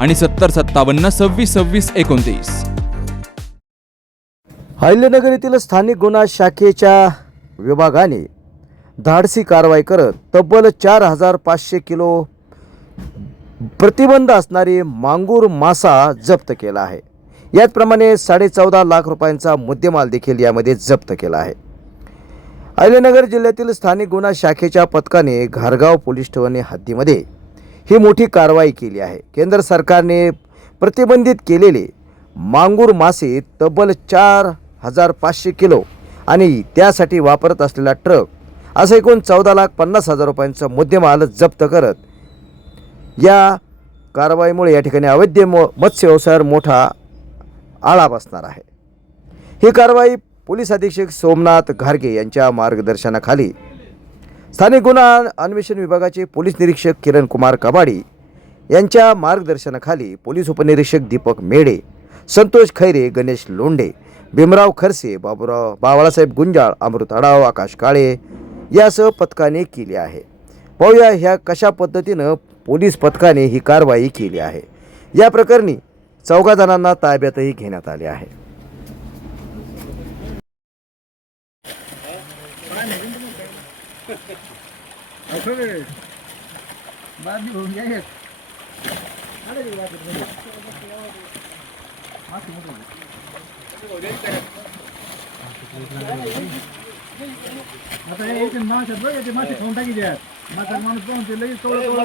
आणि सत्तर सत्तावन्न सव्वीस सव्वीस एकोणतीस. अहिल्यानगर येथील स्थानिक गुन्हा शाखेच्या विभागाने धाडसी कारवाई करत तब्बल चार हजार पाचशे किलो प्रतिबंध असणारी मांगूर मासा जप्त केला आहे. याचप्रमाणे साडेचौदा लाख रुपयांचा मुद्देमाल देखील यामध्ये जप्त केला आहे. अहिल्यानगर जिल्ह्यातील स्थानिक गुन्हा शाखेच्या पथकाने घारगाव पोलीस ठाणे हद्दीमध्ये ही मोठी कारवाई केली आहे. केंद्र सरकारने प्रतिबंधित केलेले मांगूर मासे तब्बल चार हजार पाचशे किलो आणि त्यासाठी वापरत असलेला ट्रक असं एकूण चौदा लाख पन्नास हजार रुपयांचा मुद्देमाल जप्त करत या कारवाईमुळे या ठिकाणी अवैध म मत्स्य व्यवसायावर मोठा आळा बसणार आहे. ही कारवाई पोलीस अधीक्षक सोमनाथ घारगे यांच्या मार्गदर्शनाखाली स्थानिक गुन्हा अन्वेषण विभागाचे पोलीस निरीक्षक किरण कुमार कबाडी यांच्या मार्गदर्शनाखाली पोलीस उपनिरीक्षक दीपक मेढे संतोष खैरे गणेश लोंडे भीमराव खरसे बाबूराव बाबाळासाहेब गुंजाळ अमृत अडाव आकाश काळे यासह पथकाने केली आहे. पाहूया ह्या कशा पद्धतीनं पोलीस पथकाने ही कारवाई केली आहे. या प्रकरणी चौघा जणांना ताब्यातही घेण्यात आले आहे. आता हे एक माणूस बघ, ते मासे खाऊन टाकी द्या. माझा माणूस पाहून ते लगेच कवळ कवळ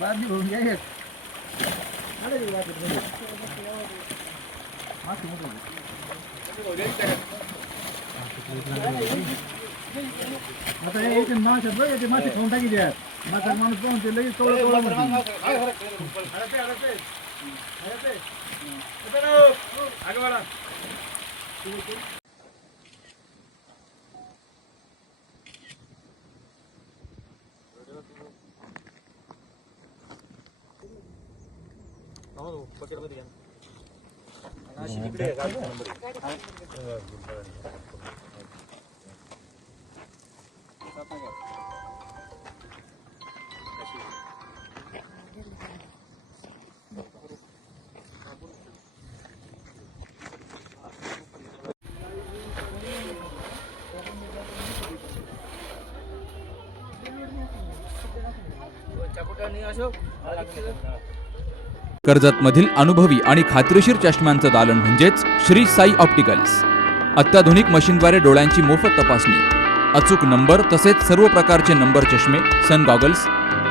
बादली मासे आता हे एक माणूस बघ, ते मासे खाऊन टाकी द्या. म्हातारा माणूस पाहून ते लगेच कवळं कवळं म्हणते. कर्जतमधील अनुभवी आणि खात्रीशीर चष्म्यांचं दालन म्हणजेच श्री साई ऑप्टिकल्स. अत्याधुनिक मशीनद्वारे डोळ्यांची मोफत तपासणी. अचूक नंबर तसेच सर्व प्रकारचे नंबर चष्मे सन गॉगल्स